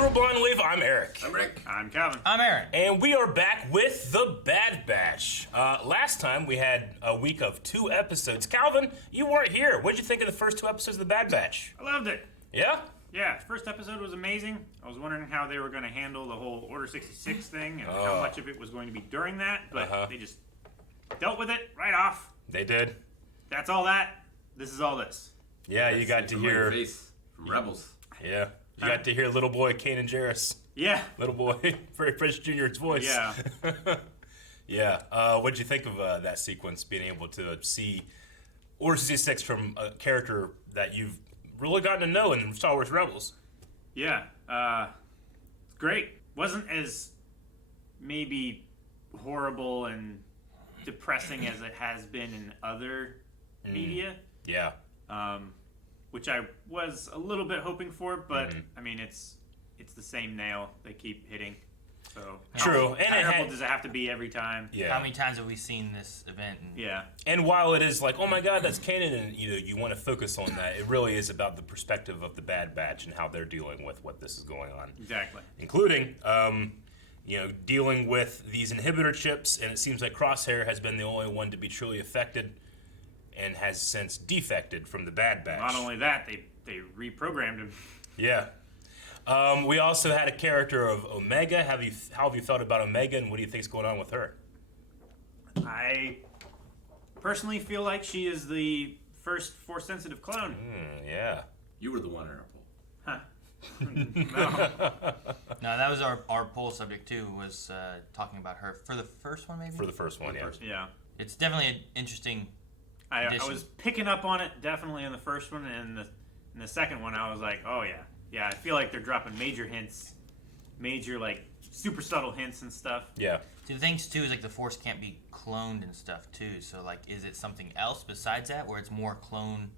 Girl Blind Wave, I'm Eric. I'm Rick. I'm Calvin. I'm Aaron. And we are back with The Bad Batch. Last time we had a week of 2 episodes. Calvin, you weren't here. What did you think of the first 2 episodes of The Bad Batch? I loved it. Yeah? Yeah, first episode was amazing. I was wondering how they were going to handle the whole Order 66 thing and how much of it was going to be during that, but they just dealt with it right off. They did. That's all that. This is all this. Yeah, you got to hear... Face from Rebels. Yeah. You got to hear little boy Kanan Jarrus. Yeah. Little boy, Freddie Prinze Jr.'s voice. Yeah. Yeah. What'd you think of that sequence, being able to see Order 66 from a character that you've really gotten to know in Star Wars Rebels? Yeah. Great. Wasn't as maybe horrible and depressing as it has been in other media. Yeah. Which I was a little bit hoping for, but I mean, it's the same nail they keep hitting. So True. How terrible does it have to be every time? Yeah. How many times have we seen this event? Yeah. And while it is like, oh my God, that's canon, and you want to focus on that, it really is about the perspective of the Bad Batch and how they're dealing with what this is going on. Exactly. Including, dealing with these inhibitor chips, and it seems like Crosshair has been the only one to be truly affected, and has since defected from the Bad Batch. Not only that, they reprogrammed him. Yeah. We also had a character of Omega. How have you felt about Omega, and what do you think's going on with her? I personally feel like she is the first Force-sensitive clone. Yeah. You were the one, Aaron. Huh. No, that was our poll subject too, was talking about her for the first one, maybe? For the first one, yeah. Yeah. It's definitely an interesting I addition. was picking up on it definitely in the first one, and in the second one I was like, oh yeah. Yeah, I feel like they're dropping major hints, like super subtle hints and stuff. Yeah. See, the things too is like the Force can't be cloned and stuff too. So like, is it something else besides that, where it's more clone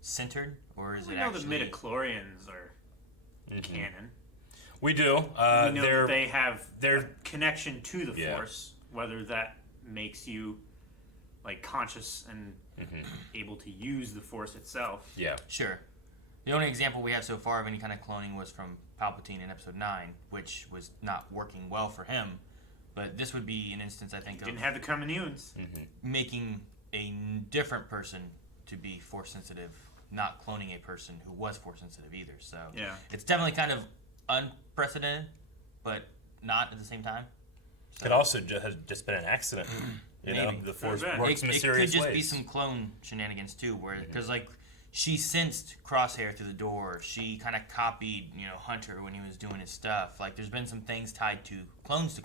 centered, or is We it know actually? the midichlorians are canon. We do. We know that they have their connection to the Yeah. Force, whether that makes you like conscious and able to use the Force itself. Yeah. Sure. The only example we have so far of any kind of cloning was from Palpatine in Episode 9, which was not working well for him. But this would be an instance, I think, Didn't of have the communes. making a different person to be Force-sensitive, not cloning a person who was Force-sensitive either. So Yeah. it's definitely kind of unprecedented, but not at the the time. So Could also have just been an accident. You know, Maybe. the Force Could have been. works in it mysterious could just ways. be some clone shenanigans too, where because like she sensed Crosshair through the door, she kind of copied Hunter when he was doing his stuff. Like there's been some things tied to clones,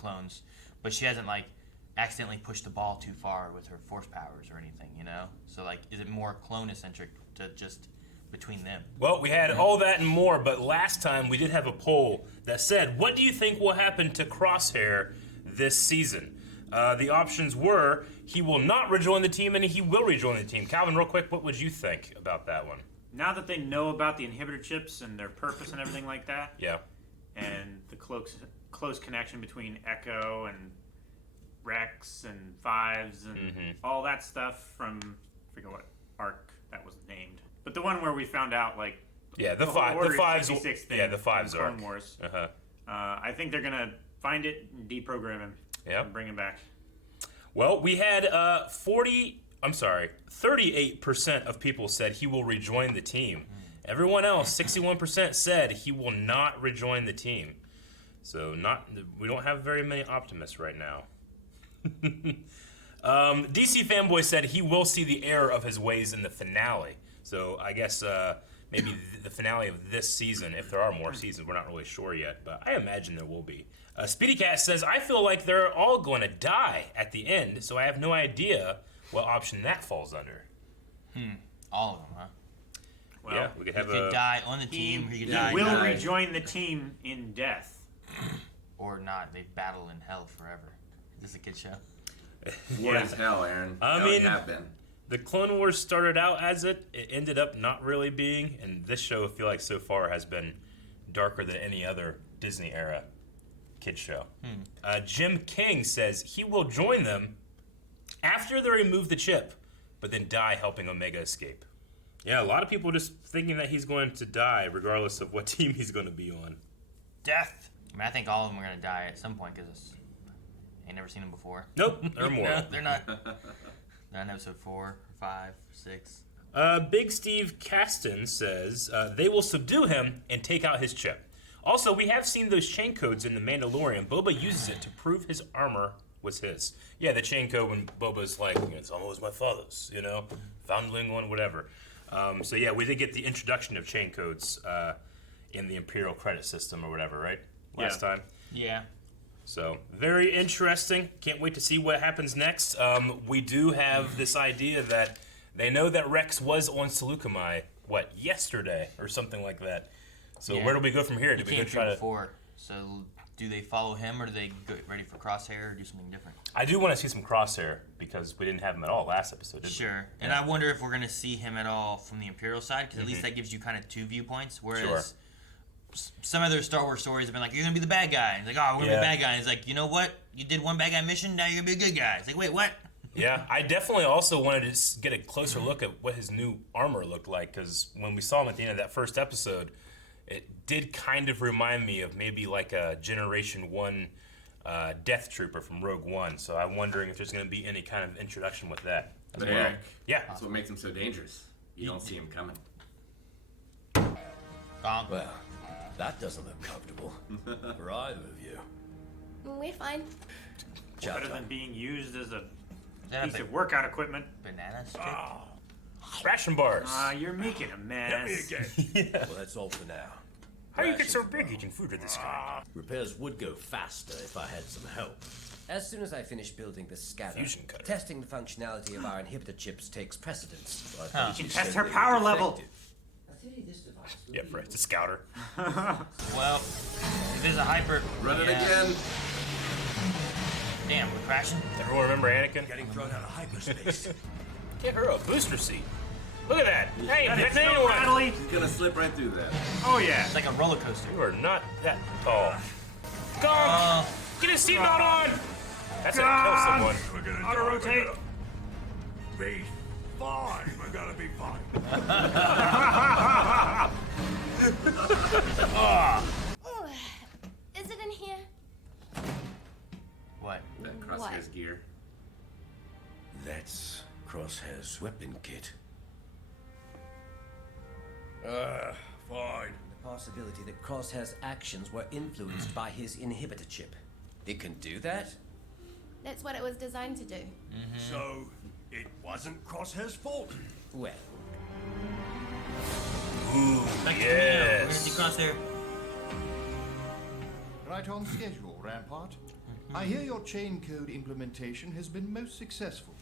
but she hasn't like accidentally pushed the ball too far with her Force powers or anything, So like, is it more clone-centric to just between them? Well, we had all that and more, but last time we did have a poll that said, what do you think will happen to Crosshair this season? The options were, he will not rejoin the team and he will rejoin the team. Calvin, real quick, what would you think about that one? Now that they know about the inhibitor chips and their purpose and everything like that, Yeah. and the close connection between Echo and Rex and Fives and all that stuff from, I forget what arc that was named, but the one where we found out like Yeah, whole Order the fives. 66 thing Yeah, the fives from Clone arc. Wars. Uh-huh. I think they're gonna find it and deprogram him. Yeah. And bring him back. Well, we had 38% of people said he will rejoin the team. Everyone else, 61%, said he will not rejoin the team. So we don't have very many optimists right now. DC Fanboy said he will see the error of his ways in the finale. So I guess maybe the finale of this season, if there are more seasons, we're not really sure yet, but I imagine there will be. Speedy Cat says, I feel like they're all going to die at the end, so I have no idea what option that falls under. All of them, huh? Well, Yeah, we could He have could a... die on the team, or he could die will not, rejoin the team in death. or not. They battle in hell forever. Is this a kid show? What is hell, Aaron? I Now mean- it have been. The Clone Wars started out as it ended up not really being, and this show I feel like so far has been darker than any other Disney era kid show. Jim King says he will join them after they remove the chip, but then die helping Omega escape. Yeah, a lot of people just thinking that he's going to die regardless of what team he's going to be on. death. I mean, I think all of them are gonna die at some point because I ain't never seen them before. Nope, there are more. No, they're not. They're on episode 4, or 5, 6. Big Steve Caston says they will subdue him and take out his chip. Also, we have seen those chain codes in The Mandalorian. Boba uses it to prove his armor was his. Yeah, the chain code when Boba's like, it's almost my father's, you know, foundling one, whatever. So yeah, we did get the introduction of chain codes in the Imperial credit system or whatever, right? Last time. Yeah. So, very interesting. Can't wait to see what happens next. We do have this idea that they know that Rex was on Seleucami, yesterday or something like that. So Yeah. where do we go from here? He Do we came go through try to... before. So do they follow him or do they get ready for Crosshair or do something different? I do want to see some Crosshair because we didn't have him at all last episode, did we? Sure. And I wonder if we're going to see him at all from the Imperial side because at least that gives you kind of 2 viewpoints. Whereas some other Star Wars stories have been like, you're going to be the bad guy. And it's like, oh, we're going to be the bad guy. And it's like, you know what? You did one bad guy mission, now you're going to be a good guy. It's like, wait, what? Yeah, I definitely also wanted to get a closer look at what his new armor looked like because when we saw him at the end of that first episode, it did kind of remind me of maybe like a Generation 1 Death Trooper from Rogue One. So I'm wondering if there's going to be any kind of introduction with that. But Eric, Yeah. that's what makes him so dangerous. You don't see him coming. Gonk. Well, that doesn't look comfortable for either of you. We're fine. Chow Better chow. than being used as a Is that a piece big of workout equipment. banana stick? Ration bars. You're making a mess. Well, that's all for now. How do you get so Rations big alone. eating food of this kind? Repairs would go faster if I had some help. As soon as I finish building the scanner, Fusion cutter. testing the functionality of our inhibitor chips takes precedence. I Huh. thought You you can test said her they power were level. defective. I theory this device will Yep, be- right. It's a scouter. Well, if there's a hyper... Run it yeah. again. Damn, we're crashing? Everyone remember Anakin? Getting thrown out of hyperspace. Get her a booster seat. Look at that. Hey, And it's that's so anyone. rattly. He's gonna slip right through that. Oh yeah. It's like a roller coaster. You are not that tall. Go! Get his seatbelt on! That's gonna kill someone. We're gonna Auto rotate. Be fine. We're gonna be fine. Oh, is it in here? What? That What? Crosshair's gear. That's Crosshair's weapon kit. Fine. The possibility that Crosshair's actions were influenced by his inhibitor chip. It can do that? That's what it was designed to do. So, it wasn't Crosshair's fault. Well, Back to Yes. We're gonna see Crosshair. Right on schedule, Rampart. I hear your chain code implementation has been most successful.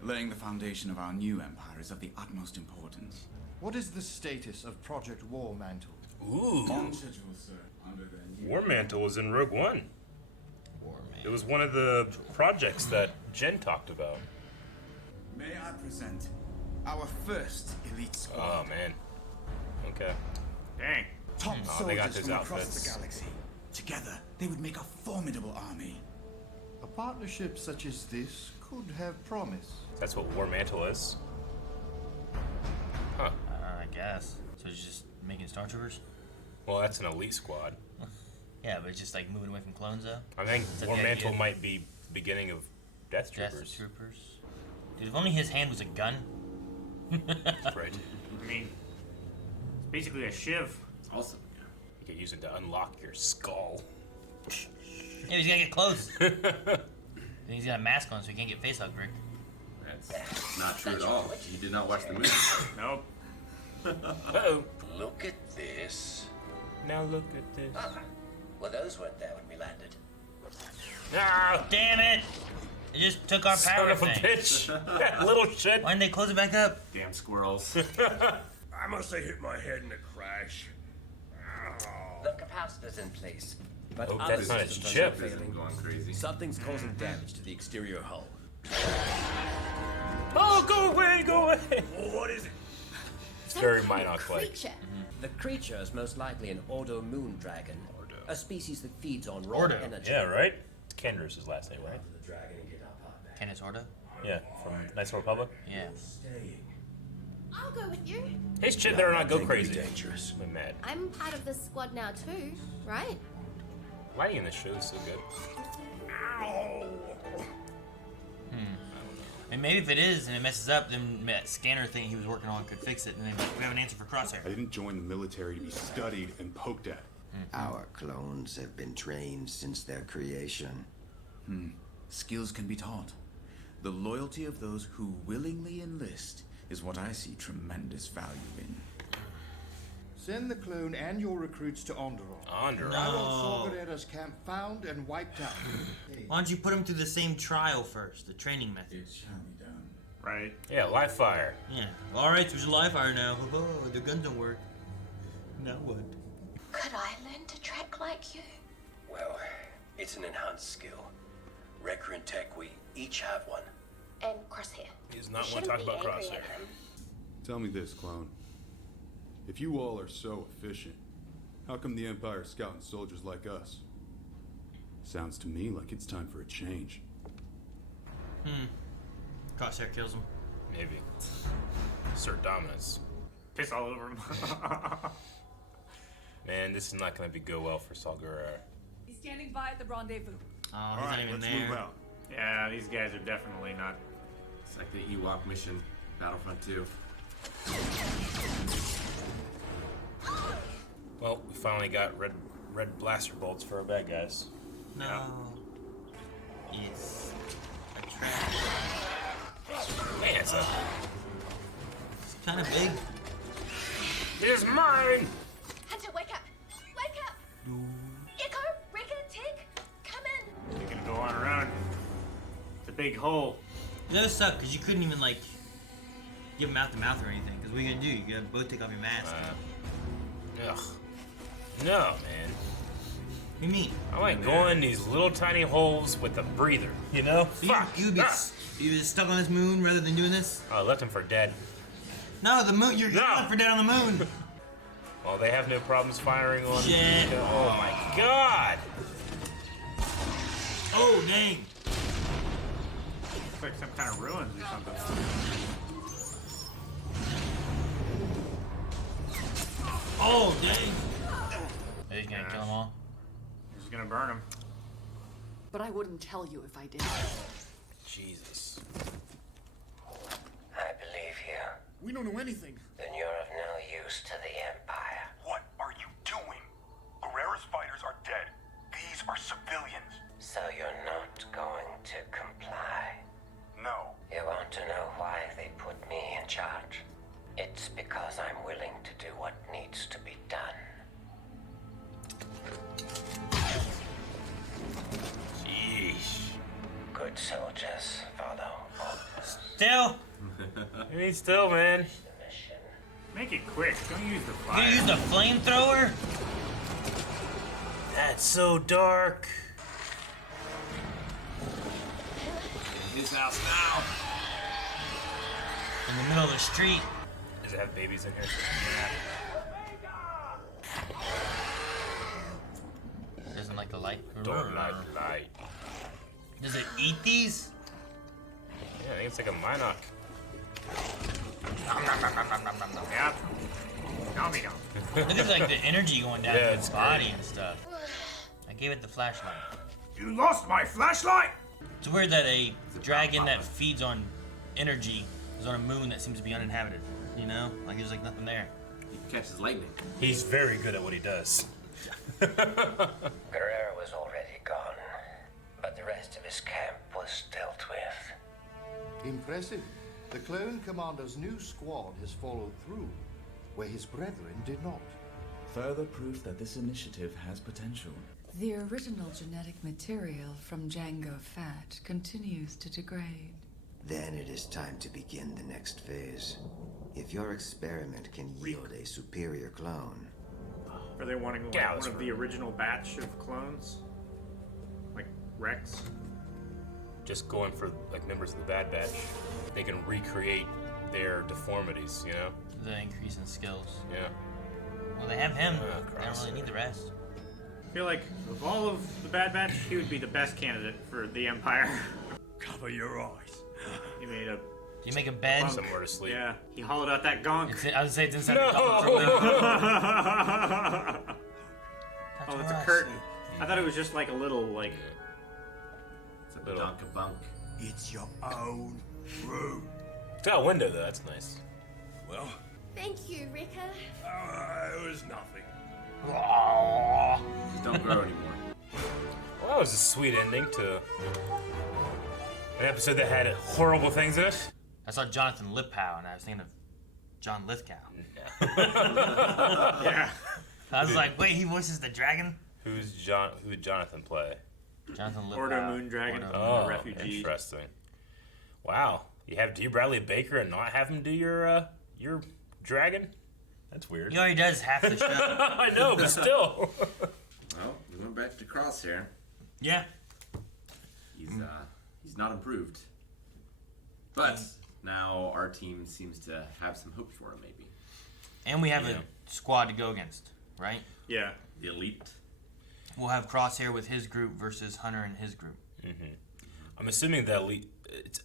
Laying the foundation of our new empire is of the utmost importance. What is the status of Project War Mantle? Ooh. On schedule, sir. Under the new War Mantle was in Rogue One. War man. It was one of the projects that Jen talked about. May I present our first elite squad? Oh, man. Okay. Dang. Top Oh, they got soldiers those from across outfits. the galaxy. Together, they would make a formidable army. A partnership such as this could have promise. That's what War Mantle is? Huh. I guess. So it's just making stormtroopers? Well, that's an elite squad. Yeah, but it's just like moving away from clones though. I think that War the Mantle idea? might be beginning of Death Death Troopers. troopers. Dude, if only his hand was a gun. Right. I mean, it's basically a shiv. It's awesome. You can use it to unlock your skull. Yeah, he's gotta get close. And he's got a mask on so he can't get face hugged, Rick. That's not true at all. You did not watch the movie. Nope. Uh-oh. Look at this. Now look at this. well, those weren't there when we landed. Ah! Damn it! It just took our Son power of a thing. bitch! That little shit. Why didn't they close it back up? Damn squirrels. I must have hit my head in a crash. The capacitor's in place, but Oh, other that's not his systems chip. are This is failing. going crazy. Something's causing damage to the exterior hull. Oh, go away, go away! What is it? Some very kind of Minoc-like. creature. The creature is most likely an Ordo moon dragon, Ordo. a species that feeds on raw Ordo. energy. Yeah, right? Kendra's his last name, right? The dragon and get our part back. Tennis Ordo? Yeah, from Knights of the Republic. Yeah. Staying. I'll go with you. Hey, shit, better not go That thing could be crazy. dangerous. I'm mad. I'm part of this squad now too, right? Lighting in this show is so good. And maybe if it is and it messes up, then that scanner thing he was working on could fix it, and then we have an answer for Crosshair. I didn't join the military to be studied and poked at. Our clones have been trained since their creation. Skills can be taught. The loyalty of those who willingly enlist is what I see tremendous value in. Send the clone and your recruits to Onderon. Onderon. Now on Sorgarera's camp found and wiped out. Why don't you put him through the same trial first, the training method? It shall be done. Right. Yeah, live fire. Yeah. All right, there's a live fire now. The guns don't work. Now what? Could I learn to track like you? Well, it's an enhanced skill. Wrecker and Tech, we each have one. And Crosshair. He does not You want to talk shouldn't about be angry Crosshair. at him. Tell me this, clone. If you all are so efficient, how come the Empire's scouting soldiers like us? Sounds to me like it's time for a change. Crosshair kills him. Maybe. Assert dominance. Piss all over him. Man, this is not going to go well for Saul Guerrero. He's standing by at the rendezvous. Oh, All he's not right, even let's there. move out. Yeah, these guys are definitely not. It's like the Ewok mission, Battlefront 2. Well, we finally got red blaster bolts for our bad guys. No. Yes. A trap. Man, it's Kind of big. It is mine! Hunter, wake up! Wake up! Echo, Wrecker, Tick, come in! You can go on around. It's a big hole. It does suck because you couldn't even like give him mouth to mouth or anything. Because what are you gonna do? You gotta both take off your mask. Ugh. No, man. What do you mean? I like going in these little tiny holes with a breather, you know? Fuck! You'd be stuck on this moon rather than doing this? I left him for dead. No, the moon. You're going for dead on the moon. Well, they have no problems firing on. Shit. Oh my god! Oh, dang. It's like some kind of ruins or something. Oh, dang. He's gonna kill them all. He's gonna burn them. But I wouldn't tell you if I did. Jesus. I believe you. We don't know anything. Then you're of no use to the Empire. What are you doing? Guerrera's fighters are dead. These are civilians. So you're not going to comply? No. You want to know why they put me in charge? It's because I'm willing to do what needs to be done. Sheesh. Good soldiers follow orders. Still. I mean, still, man. The mission. Make it quick. Don't use the You fire. gonna use the flamethrower? That's so dark. His house now. In the middle of the street. Does it have babies in here? Doesn't like the light. Don't like light. Does it eat these? Yeah, I think it's like a Minoc. Yeah. Nommy nom. Look at like the energy going down Yeah, in its it's body great. and stuff. I gave it the flashlight. You lost my flashlight! It's weird that a dragon that feeds on energy is on a moon that seems to be uninhabited. You know? Like there's like nothing there. He catches lightning. He's very good at what he does. Guerrero was already gone, but the rest of his camp was dealt with. Impressive. The clone commander's new squad has followed through, where his brethren did not. Further proof that this initiative has potential. The original genetic material from Django Fat continues to degrade. Then it is time to begin the next phase. If your experiment can yield a superior clone, Are they wanting like, Yeah, one that's of the original batch of clones? Like Rex? Just going for like members of the Bad Batch. They can recreate their deformities, you know? The increase in skills. Yeah. Well, they have him. Yeah, They don't really need the rest. I feel like of all of the Bad Batch, he would be the best candidate for the Empire. Cover your eyes. He made a Do you make a bed? Somewhere to sleep. Yeah, he hollowed out that gonk. I would say it's inside the Oh, That's it's a what I curtain. I thought it was just like a little, like... It's a bunk. It's your own room. It's got a window, though. That's nice. Well, Thank you, Ricker. it was nothing. Just don't grow anymore. Well, that was a sweet ending to an episode that had horrible things in it. I saw Jonathan Lithgow, and I was thinking of John Lithgow. Yeah. I was like, wait, he voices the dragon? Who did Jonathan play? Jonathan Lithgow. Ordo Moondragon from Oh, the Refugee. interesting. Wow, you have D. Bradley Baker and not have him do your dragon? That's weird. He already does half the show. I know, but still. Well, we went back to Crosshair. Yeah. He's not improved. But now our team seems to have some hope for him, maybe. And we have a squad to go against, right? Yeah. The Elite. We'll have Crosshair with his group versus Hunter and his group. Mm-hmm. I'm assuming the Elite, it's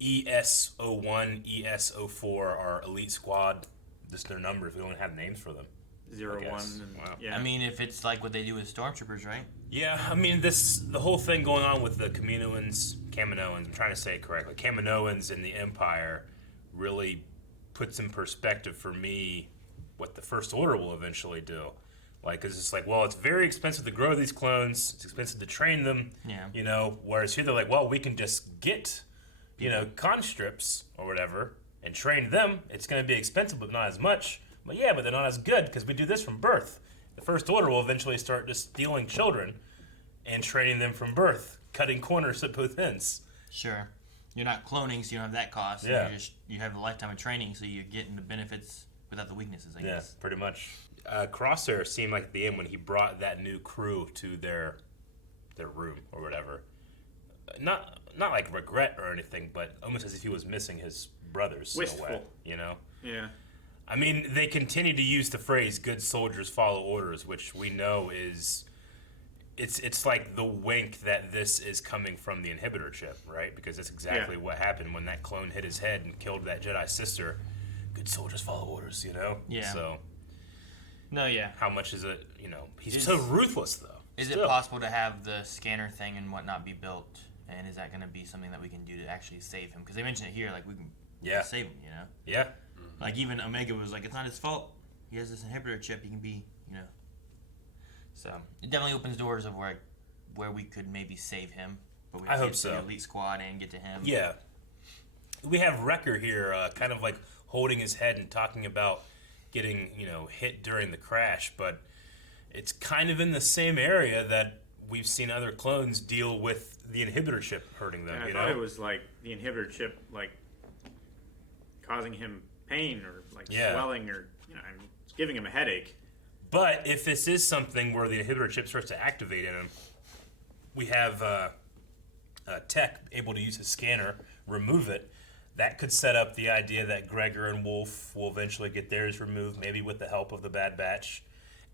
ES01, ES04 are Elite Squad. Just their numbers. We don't have names for them. 0-1. Wow. Yeah. I mean, if it's like what they do with Stormtroopers, right? Yeah, I mean, the whole thing going on with the Kaminoans, I'm trying to say it correctly, Kaminoans and the Empire really puts in perspective for me what the First Order will eventually do. Like, it's just like, well, it's very expensive to grow these clones, it's expensive to train them, whereas here they're like, well, we can just get, conscripts or whatever and train them. It's going to be expensive, but not as much. But yeah, but they're not as good because we do this from birth. The First Order will eventually start just stealing children and training them from birth, cutting corners at both ends. Sure. You're not cloning, so you don't have that cost. Yeah. You have a lifetime of training, so you're getting the benefits without the weaknesses, I guess. Yeah, pretty much. Crosshair seemed like at the end when he brought that new crew to their room or whatever. Not like regret or anything, but almost as if he was missing his brothers Wistful. in a way, Yeah. I mean, they continue to use the phrase "good soldiers follow orders," which we know is it's like the wink that this is coming from the inhibitor chip, right? Because that's exactly what happened when that clone hit his head and killed that Jedi sister. Good soldiers follow orders, Yeah. So. No, yeah. How much is it? He's so ruthless, though. Is it possible to have the scanner thing and whatnot be built? And is that going to be something that we can do to actually save him? Because they mentioned it here, like we can save him, Yeah. Like even Omega was like, it's not his fault. He has this inhibitor chip. He can be, So it definitely opens doors of where we could maybe save him. But we have to get to the Elite Squad and get to him. Yeah. We have Wrecker here, kind of like holding his head and talking about getting, hit during the crash, but it's kind of in the same area that we've seen other clones deal with the inhibitor chip hurting them. I thought it was like the inhibitor chip, like causing him pain or like swelling or it's giving him a headache. But if this is something where the inhibitor chip starts to activate in him, we have Tech able to use his scanner, remove it. That could set up the idea that Gregor and Wolf will eventually get theirs removed, maybe with the help of the Bad Batch.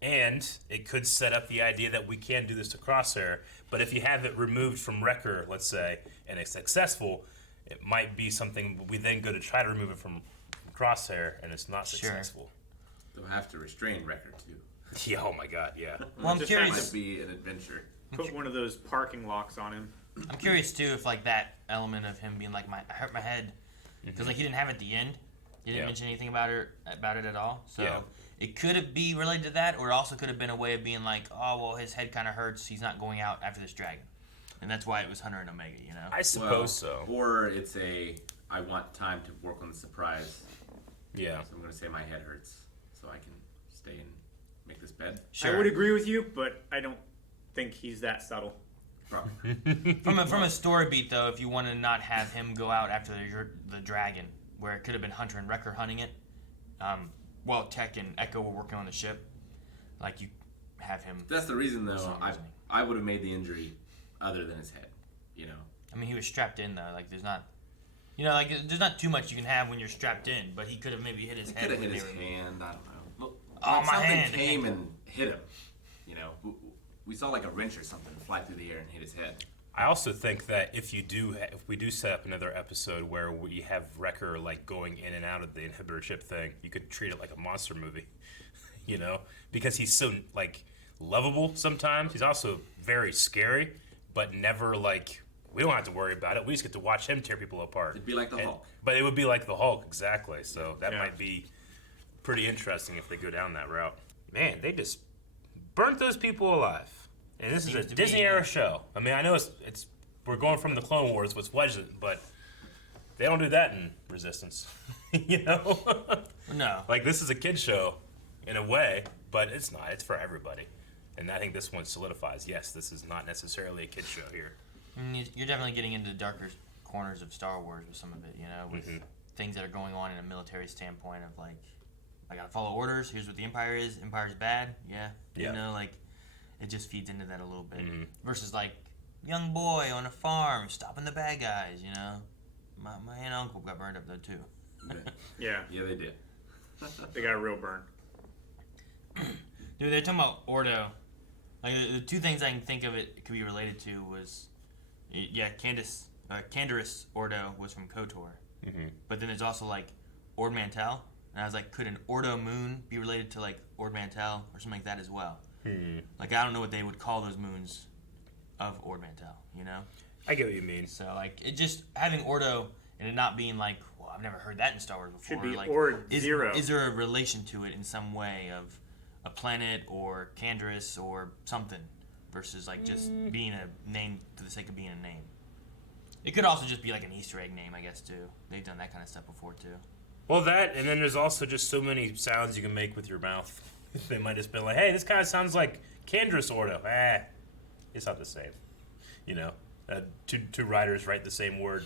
And it could set up the idea that we can do this to Crosshair, but if you have it removed from Wrecker, let's say, and it's successful, it might be something we then go to try to remove it from Crosshair, and it's not successful. They'll have to restrain Wrecker, too. Yeah, oh my god, yeah. Well, I'm curious. It might be an adventure. Put one of those parking locks on him. I'm curious, too, if like that element of him being like, I hurt my head, because like he didn't have it at the end. He didn't mention anything about it at all. So it could be related to that, or it also could have been a way of being like, oh, well, his head kind of hurts. He's not going out after this dragon. And that's why it was Hunter and Omega, I suppose so. Or it's I want time to work on the surprise. Yeah. So I'm going to say my head hurts so I can stay and make this bed. Sure. I would agree with you, but I don't think he's that subtle. From a story beat, though, if you want to not have him go out after the dragon, where it could have been Hunter and Wrecker hunting it, while Tech and Echo were working on the ship, like you have him. That's the reason, though. I would have made the injury other than his head. I mean, he was strapped in though. Like there's not, there's not too much you can have when you're strapped in. But he could have maybe hit his head. Could have hit his hand. I don't know. Look, my hand something came and hit him. We saw like a wrench or something fly through the air and hit his head. I also think that if we do set up another episode where we have Wrecker like going in and out of the inhibitor chip thing, you could treat it like a monster movie, you know, because he's so like lovable sometimes. He's also very scary, but never like we don't have to worry about it. We just get to watch him tear people apart. It'd be like the Hulk. But it would be like the Hulk, exactly. So that might be pretty interesting if they go down that route. Man, they just burnt those people alive. And this is a Disney era show. I mean, I know it's we're going from the Clone Wars, which wasn't, but they don't do that in Resistance. You know? No. Like, this is a kid show in a way, but it's not. It's for everybody. And I think this one solidifies, yes, this is not necessarily a kid show here. I mean, you're definitely getting into the darker corners of Star Wars with some of it, you know, with things that are going on in a military standpoint of, like, I gotta follow orders, here's what the Empire is, Empire's bad, you know, like, it just feeds into that a little bit. Versus, like, young boy on a farm stopping the bad guys, you know. My aunt and uncle got burned up though, too. Yeah, they did. They got a real burn. Dude, they're talking about Ordo. Like, the two things I can think of it could be related to was, Canderous Ordo was from KOTOR. But then there's also, like, Ord Mantell. And I was like, could an Ordo moon be related to, like, Ord Mantell or something like that as well? Like, I don't know what they would call those moons of Ord Mantell, you know? I get what you mean. So, like, it just, having Ordo and it not being like, well, I've never heard that in Star Wars before. Should be like, Ord Zero. Is there a relation to it in some way of a planet or Canderous or something versus, like, just being a name for the sake of being a name? It could also just be, like, an Easter egg name, I guess, too. They've done that kind of stuff before, too. Well, that, and then there's also just so many sounds you can make with your mouth. They might just be like, hey, this kind of sounds like Canderous Ordo. It's not the same. You know, two writers write the same word,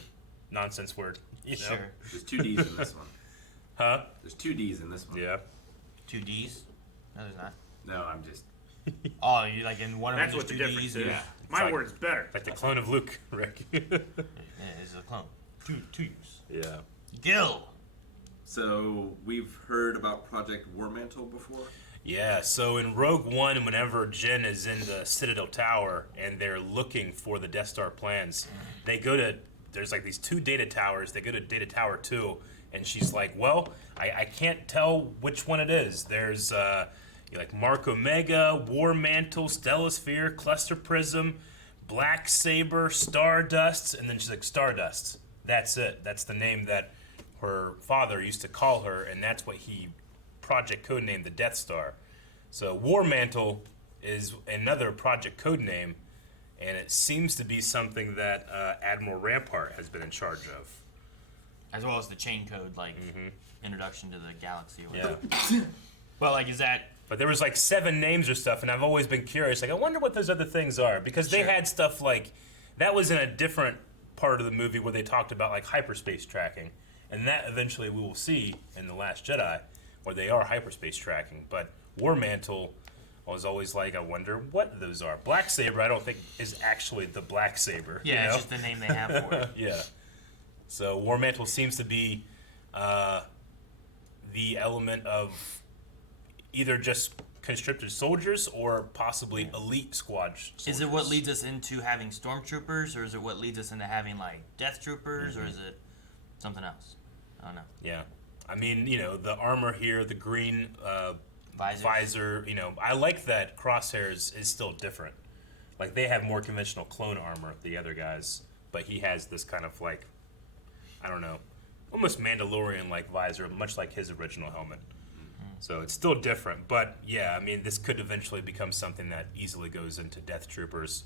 nonsense word. You know? Sure. There's 2 D's in this one. Huh? There's 2 D's in this one. Yeah. 2 D's? No, there's not. No, I'm just... Oh, you like in one of them That's what the there's 2 difference D's? is. Yeah. My like- word's better. Like the clone of Luke, Rick. Yeah, it's a clone. Two U's. Yeah. Gil! So, we've heard about Project Warmantle before? Yeah, so in Rogue One, whenever Jyn is in the Citadel Tower and they're looking for the Death Star plans, they go to, there's like these 2 data towers, they go to Data Tower 2, and she's like, well, I can't tell which one it is. There's like Mark Omega, War Mantle, Stellosphere, Cluster Prism, Black Saber, Stardust, and then she's like, Stardust. That's it. That's the name that her father used to call her, and that's what he project codename the Death Star. So War Mantle is another project codename, and it seems to be something that Admiral Rampart has been in charge of. As well as the chain code, like, introduction to the galaxy or Yeah. whatever. Well, like, is that... But there was like 7 names or stuff, and I've always been curious. Like, I wonder what those other things are, because they had stuff like that was in a different part of the movie where they talked about like hyperspace tracking, and that eventually we will see in The Last Jedi, where they are hyperspace tracking. But War Mantle, I was always like, I wonder what those are. Black Saber, I don't think is actually the Black Saber. Yeah, you know? it's just the name they have for it. Yeah. So War Mantle seems to be the element of either just conscripted soldiers or possibly elite squad soldiers. Is it what leads us into having stormtroopers, or is it what leads us into having, like, death troopers, or is it something else? I don't know. Yeah. I mean, you know, the armor here, the green Visors. visor, you know, I like that Crosshairs is still different. Like, they have more conventional clone armor, the other guys, but he has this kind of, like, I don't know, almost Mandalorian-like visor, much like his original helmet. So it's still different, but yeah, I mean, this could eventually become something that easily goes into Death Troopers,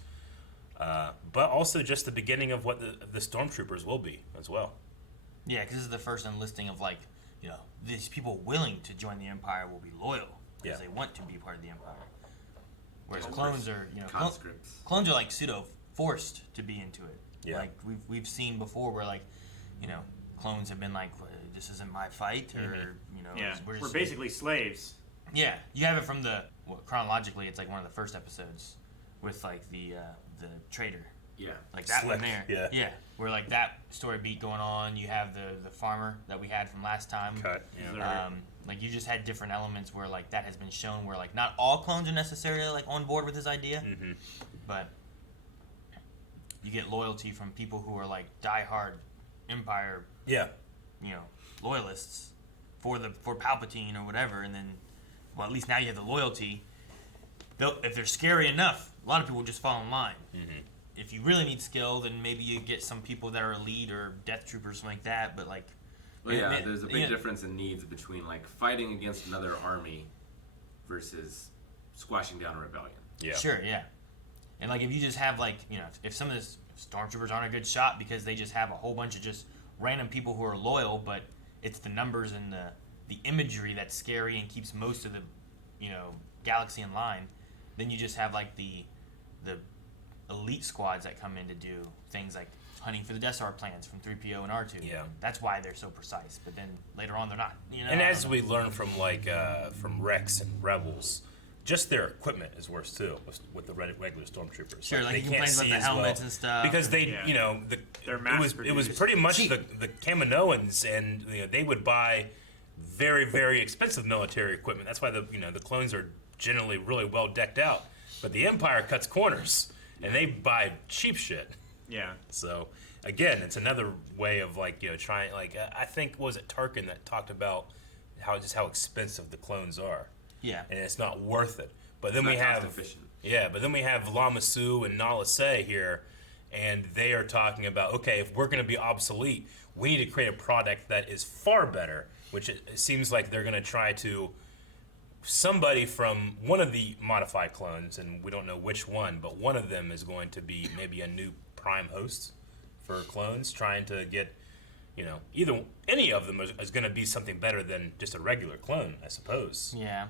but also just the beginning of what the Stormtroopers will be as well. Yeah, because this is the first enlisting of, like, you know, these people willing to join the Empire will be loyal because they want to be part of the Empire. Whereas clones are, you know, conscripts. Clones are like pseudo forced to be into it. Yeah. Like we've seen before where, like, you know, clones have been like, this isn't my fight, or you know, Yeah, we're we're basically slaves. Yeah, you have it from chronologically, it's like one of the first episodes with like the trader. Yeah. Like that one Slick, there. yeah. Where like that story beat going on. You have the farmer that we had from last time. Cut. Yeah. Like you just had different elements where like that has been shown where like not all clones are necessarily like on board with this idea, but you get loyalty from people who are like diehard Empire, Yeah. Loyalists for Palpatine or whatever, and then, well, at least now you have the loyalty. If they're scary enough, a lot of people just fall in line. Mm-hmm. If you really need skill, then maybe you get some people that are elite or death troopers, something like that. But like, there's a big difference in needs between like fighting against another army versus squashing down a rebellion. Yeah. Sure, yeah. And like if you just have like, if some of the stormtroopers aren't a good shot because they just have a whole bunch of just random people who are loyal, but it's the numbers and the imagery that's scary and keeps most of the galaxy in line, then you just have like the elite squads that come in to do things like hunting for the Death Star plans from 3PO and R2. Yeah. That's why they're so precise, but then later on they're not. And as we learn from from Rex and Rebels, just their equipment is worse too with the regular stormtroopers. Sure, like they you can't complained about see the as helmets well and stuff. because they, They're it was pretty much the Kaminoans, and they would buy very, very expensive military equipment. That's why the clones are generally really well decked out. But the Empire cuts corners, and they buy cheap shit. Yeah. So again, it's another way of trying. I think was it Tarkin that talked about how expensive the clones are. Yeah. And it's not worth it. But then It's we not have cost efficient. Yeah, but then we have Lama Su and Nala Se here, and they are talking about, okay, if we're going to be obsolete, we need to create a product that is far better, which it seems like they're going to try to. Somebody from one of the modified clones, and we don't know which one, but one of them is going to be maybe a new prime host for clones, trying to get, any of them is going to be something better than just a regular clone, I suppose. Yeah.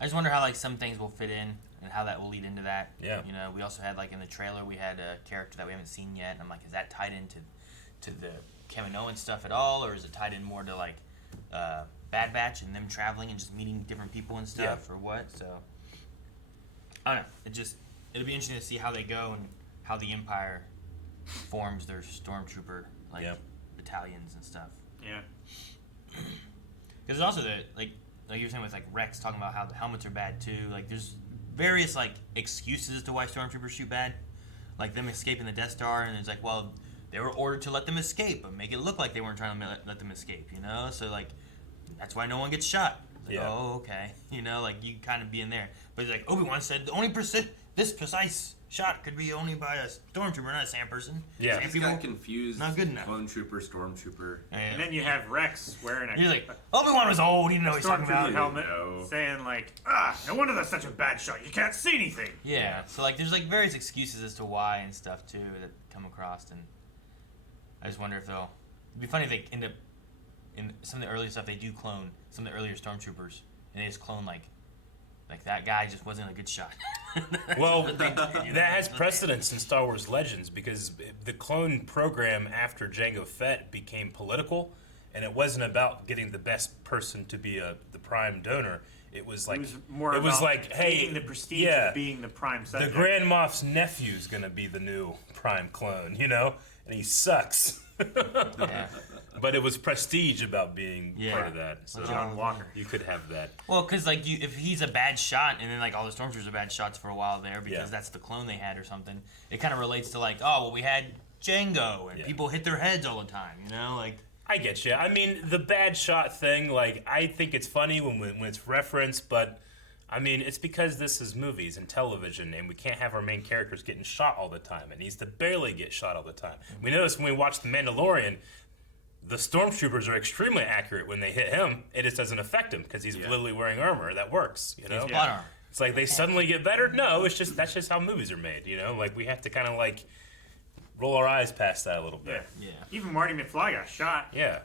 I just wonder how like some things will fit in and how that will lead into that. Yeah. We also had like in the trailer we had a character that we haven't seen yet, and I'm like, is that tied into the Kaminoan stuff at all, or is it tied in more to like Bad Batch and them traveling and just meeting different people and stuff, or what? So I don't know. It'll be interesting to see how they go and how the Empire forms their stormtrooper battalions and stuff. Yeah. Because there's also like you were saying with like Rex talking about how the helmets are bad too. Like there's various like excuses as to why stormtroopers shoot bad, like them escaping the Death Star, and it's like, well, they were ordered to let them escape, but make it look like they weren't trying to let them escape, So like that's why no one gets shot. Like, oh, okay, like you kind of be in there. But it's like Obi-Wan said, the only this precise shot could be only by a stormtrooper, not a sand person. Yeah, he's got confused. Not good enough. Clone trooper, stormtrooper. And then you have Rex wearing a. You're like, Obi-Wan was old. He didn't know what he's talking about. Helmet, saying like, no wonder that's such a bad shot. You can't see anything. Yeah. So like, there's like various excuses as to why and stuff too that come across, and I just wonder if it'd be funny if they end up in some of the earlier stuff they do clone some of the earlier stormtroopers, and they just clone like that guy just wasn't a good shot. Well, that has precedence in Star Wars Legends because the clone program after Jango Fett became political, and it wasn't about getting the best person to be the prime donor. It was like hey, the prestige of being the prime subject. The Grand Moff's nephew's gonna be the new prime clone, and he sucks. Yeah. But it was prestige about being part of that. So John Walker. You could have that. Well, because like if he's a bad shot, and then like all the stormtroopers are bad shots for a while there because that's the clone they had or something. It kind of relates to like, oh well, we had Jango and people hit their heads all the time, like. I get you. I mean, the bad shot thing, like I think it's funny when it's referenced, but I mean it's because this is movies and television, and we can't have our main characters getting shot all the time. It needs to barely get shot all the time. We noticed when we watched The Mandalorian. The stormtroopers are extremely accurate when they hit him. It just doesn't affect him because he's literally wearing armor that works. Armor. It's like they suddenly get better. No, that's just how movies are made. Like we have to kind of like roll our eyes past that a little bit. Yeah. Even Marty McFly got shot. Yeah.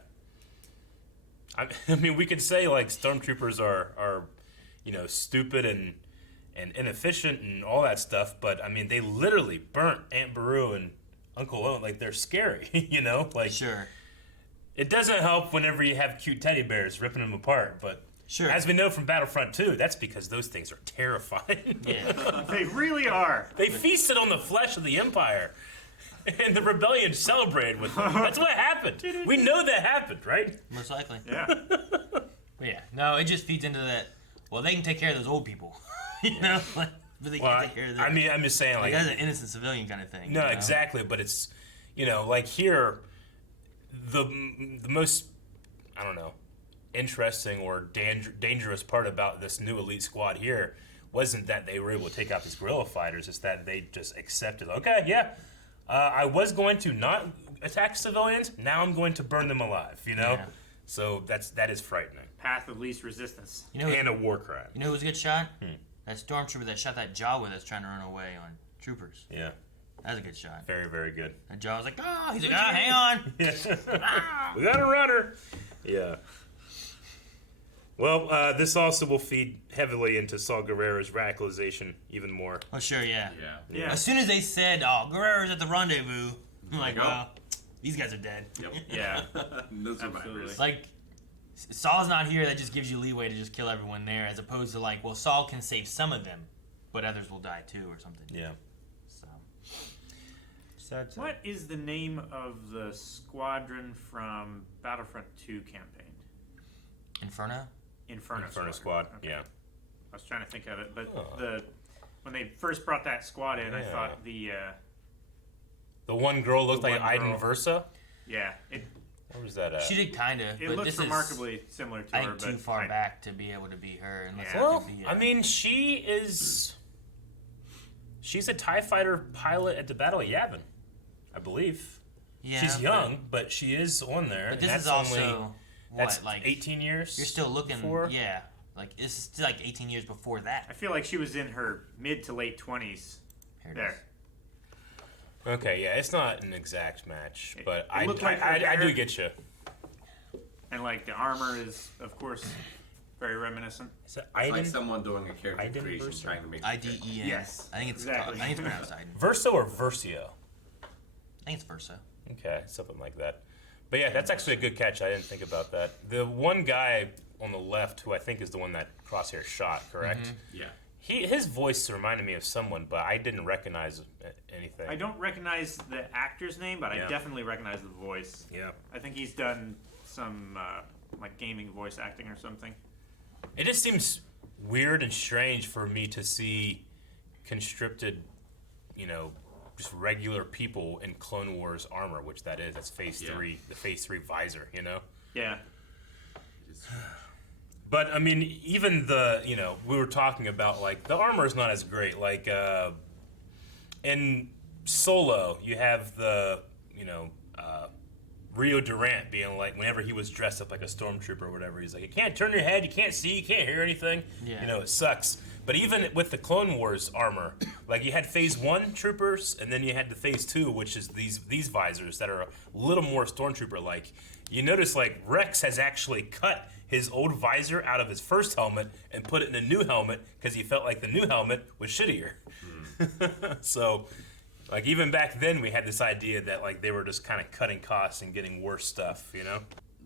I mean, we could say like stormtroopers are stupid and inefficient and all that stuff, but I mean they literally burnt Aunt Beru and Uncle Owen. Like they're scary. Like sure. It doesn't help whenever you have cute teddy bears ripping them apart, but sure. As we know from Battlefront 2, that's because those things are terrifying. Yeah. They really are. They feasted on the flesh of the Empire, and the rebellion celebrated with them. That's what happened. We know that happened, right? Most likely. Yeah. But yeah, no, it just feeds into that. Well, they can take care of those old people, Like, But they Well, can't take care of that. I mean, I'm just saying, like, that's an innocent civilian kind of thing. no, you know? exactly. But it's, like here, the most, I don't know, interesting or dangerous part about this new elite squad here wasn't that they were able to take out these guerrilla fighters. It's that they just accepted, okay, yeah, I was going to not attack civilians. Now I'm going to burn them alive. Yeah. So that is frightening. Path of least resistance. And a war crime. You know who's a good shot? That stormtrooper that shot that jaw with us trying to run away on troopers. Yeah. That was a good shot. Very, very good. That jaw was like, oh, he's like, hang on. We got a runner. Yeah. Well, this also will feed heavily into Saul Guerrero's radicalization even more. Oh, sure, yeah. Yeah. As soon as they said, oh, Guerrero's at the rendezvous, I'm like, Like, oh. well, these guys are dead. Yep. Yeah. No survivors. Like, Saul's not here, that just gives you leeway to just kill everyone there, as opposed to like, well, Saul can save some of them, but others will die too, or something. Yeah. So. What is the name of the squadron from Battlefront 2 campaign? Inferno? Inferno Squad. Okay. Yeah. I was trying to think of it, but when they first brought that squad in, I thought the one girl looked The like one Iden girl. Versa. yeah, Where was that at? She did kind of. it looks remarkably similar to I her, think but too far back to be able to be her. Unless Yeah. it Well, could be, I mean, she's a TIE fighter pilot at the Battle of Yavin, I believe. Yeah, She's young, but she is on there. But and this is that's also only, that's like 18 years. You're still looking, before? yeah. Like it's still like 18 years before that. I feel like she was in her mid to late 20s. There. Okay, yeah, it's not an exact match, but it I looked like her I do hair. get you. And like the armor is, of course, very reminiscent. Is it It's like Iden? someone doing a character Iden creation, Versa? trying to make it IDEN. Yes, I think it's exactly. I think it's pronounced Iden. Verso or Versio? I think it's Versa. Okay, something like that. But yeah, that's actually a good catch. I didn't think about that. The one guy on the left, who I think is the one that Crosshair shot, correct? Yeah. His voice reminded me of someone, but I didn't recognize anything. I don't recognize the actor's name, but Yeah. I definitely recognize the voice. Yeah. I think he's done some like gaming voice acting or something. It just seems weird and strange for me to see conscripted, just regular people in Clone Wars armor, which that is. That's Phase 3, the Phase 3 visor, Yeah. But, I mean, even we were talking about, like, the armor is not as great. Like, in Solo, you have the, Rio Durant being like, whenever he was dressed up like a stormtrooper or whatever, he's like, you can't turn your head, you can't see, you can't hear anything. Yeah. It sucks. But even with the Clone Wars armor, like you had Phase 1 troopers, and then you had the Phase 2, which is these visors that are a little more stormtrooper-like. You notice, like, Rex has actually cut his old visor out of his first helmet and put it in a new helmet because he felt like the new helmet was shittier. So, like, even back then we had this idea that, like, they were just kind of cutting costs and getting worse stuff,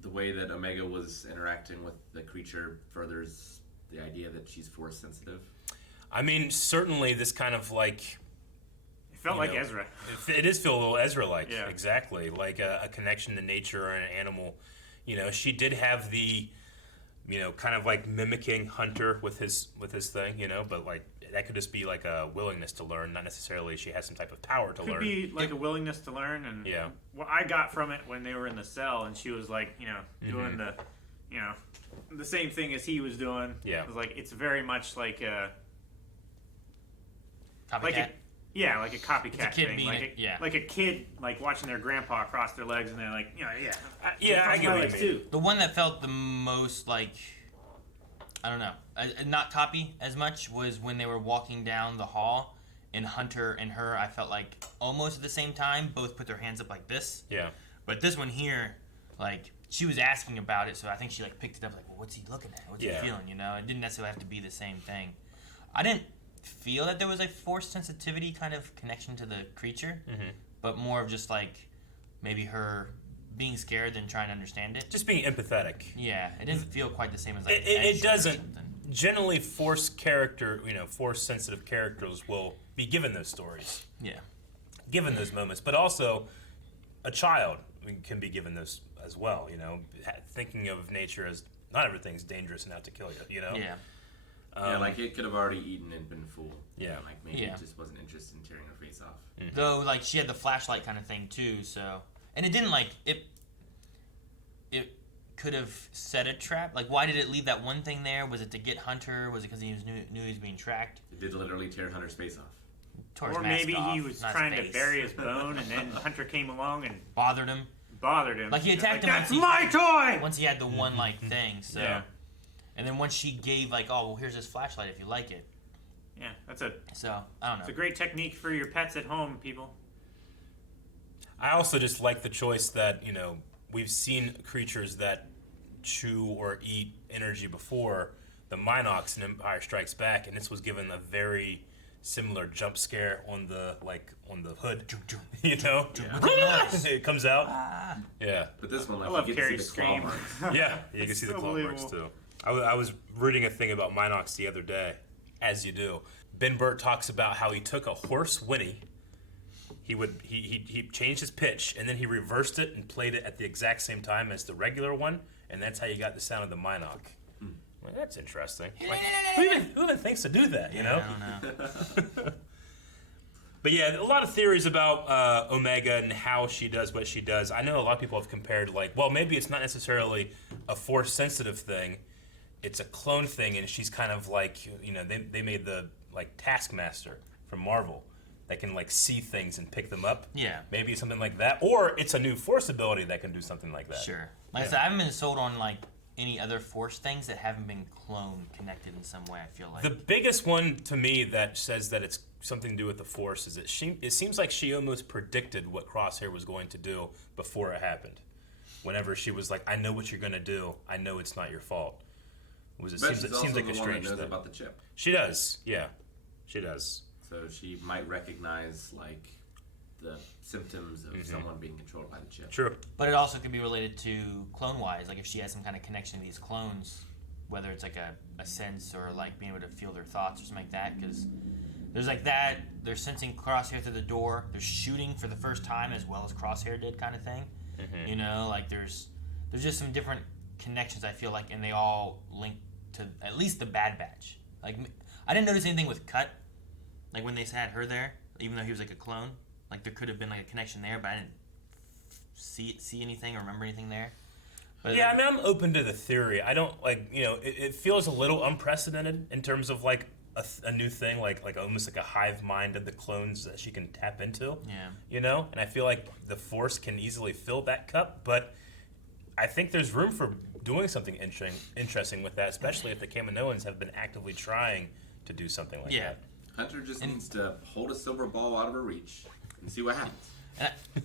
The way that Omega was interacting with the creature furthers the idea that she's force sensitive. I mean, certainly this kind of, like... It felt like Ezra. It does feel a little Ezra-like, Yeah. exactly. Like a connection to nature or an animal. She did have the, kind of like mimicking Hunter with his thing, but like that could just be like a willingness to learn, not necessarily she has some type of power to learn. Could be like a willingness to learn, and what I got from it when they were in the cell, and she was like, doing the, the same thing as he was doing. Yeah. It was like it's very much like a Copycat. like a copycat It's a kid thing, being like a kid like watching their grandpa cross their legs, and they're like, I get what you mean. too. The one that felt the most like, I don't know, not copy as much was when they were walking down the hall, and Hunter and her, I felt like almost at the same time, both put their hands up like this. Yeah. But this one here, like, she was asking about it, so I think she like picked it up like, well, what's he looking at? What's he feeling? It didn't necessarily have to be the same thing. I didn't feel that there was a force sensitivity kind of connection to the creature, but more of just like maybe her being scared than trying to understand it. Just being empathetic. Yeah, it didn't feel quite the same as like It doesn't. Generally, force sensitive characters will be given those stories. Yeah. Given those moments, but also a child can be given those as well. Thinking of nature as not everything's dangerous and out to kill you. Yeah. Like Like, it could have already eaten and been full. Yeah. Like, maybe Yeah. it just wasn't interested in tearing her face off. Though, like, she had the flashlight kind of thing too, so and it didn't like it. It could have set a trap. Like, why did it leave that one thing there? Was it to get Hunter? Was it because he knew he was being tracked? It did literally tear Hunter's face off. Tore his Or mask maybe off, he was not his trying to face. bury his bone, and then Hunter came along and bothered him. Like, he attacked him. That's once my toy. Once he had the one like thing, so. Yeah. And then once she gave like, oh well, here's this flashlight if you like it. Yeah, that's a. So I don't know. It's a great technique for your pets at home, people. I also just like the choice that, we've seen creatures that chew or eat energy before, the Minox in Empire Strikes Back, and this was given a very similar jump scare on the hood. It comes out. Yeah. But this one, I like, love you get to Carrie's see the claw scream. marks. Yeah, you can see the so claw marks believable. too. I was reading a thing about Minox the other day, as you do. Ben Burt talks about how he took a horse whinny. He changed his pitch, and then he reversed it and played it at the exact same time as the regular one, and that's how you got the sound of the Minox. Well, that's interesting. Like, who even thinks to do that, you know? I don't know. But yeah, a lot of theories about Omega and how she does what she does. I know a lot of people have compared, like, well, maybe it's not necessarily a force-sensitive thing. It's a clone thing, and she's kind of like, they made the, like, Taskmaster from Marvel that can, like, see things and pick them up. Yeah. Maybe something like that. Or it's a new force ability that can do something like that. Sure. Like I said, I haven't been sold on like any other force things that haven't been clone connected in some way. I feel like The biggest one to me that says that it's something to do with the Force is that it seems like she almost predicted what Crosshair was going to do before it happened. Whenever she was like, "I know what you're going to do. I know it's not your fault." But Seems she's like also a the one that strange knows thing. about the chip. She does, yeah, she does. So she might recognize, like, the symptoms of someone being controlled by the chip. True. But it also could be related to clone-wise, like if she has some kind of connection to these clones, whether it's like a sense or like being able to feel their thoughts or something like that, because there's like that, they're sensing Crosshair through the door, they're shooting for the first time as well as Crosshair did kind of thing. You know, like there's just some different connections I feel like, and they all link to at least the Bad Batch. Like, I didn't notice anything with Cut, like when they had her there, even though he was like a clone. Like, there could have been, like, a connection there, but I didn't see anything or remember anything there. But Yeah, I mean, I'm open to the theory. I don't, like, it feels a little unprecedented in terms of, like, a new thing, like almost like a hive mind of the clones that she can tap into. Yeah. And I feel like the Force can easily fill that cup, but I think there's room for doing something interesting with that, especially if the Kaminoans have been actively trying to do something like that. Hunter just needs to hold a silver ball out of her reach and see what happens.